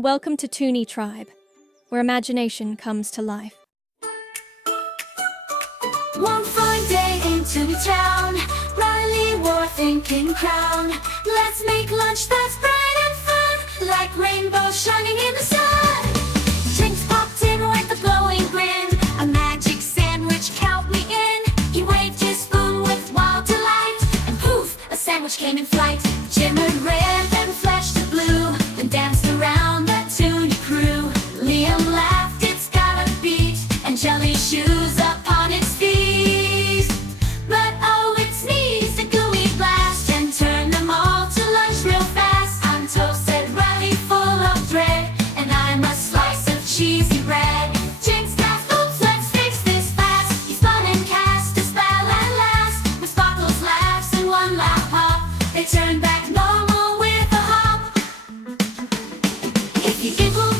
Welcome to Toony Tribe, where imagination comes to life. One fine day in Toony Town, Riley wore a thinking crown. Let's make lunch that's bright and fun, like rainbows shining in the sun. Jinx popped in with a glowing grin, a magic sandwich, count me in. He waved his spoon with wild delight, and poof, a sandwich came in flight. Shimmered red, then flashed to blue, then danced around that Toony crew. Liam laughed, it's gotta beat, and jelly shoes upon its feet. But oh, it sneezed a gooey blast and turned them all to lunch real fast. I'm toast, said Riley, full of dread, and I'm a slice of cheesy bread. Jinx gasped, oops, let's fix this fast. He spun and cast a spell at last, with sparkles, laughs, and one loud pop. They turned back normal with a hop. If you giggle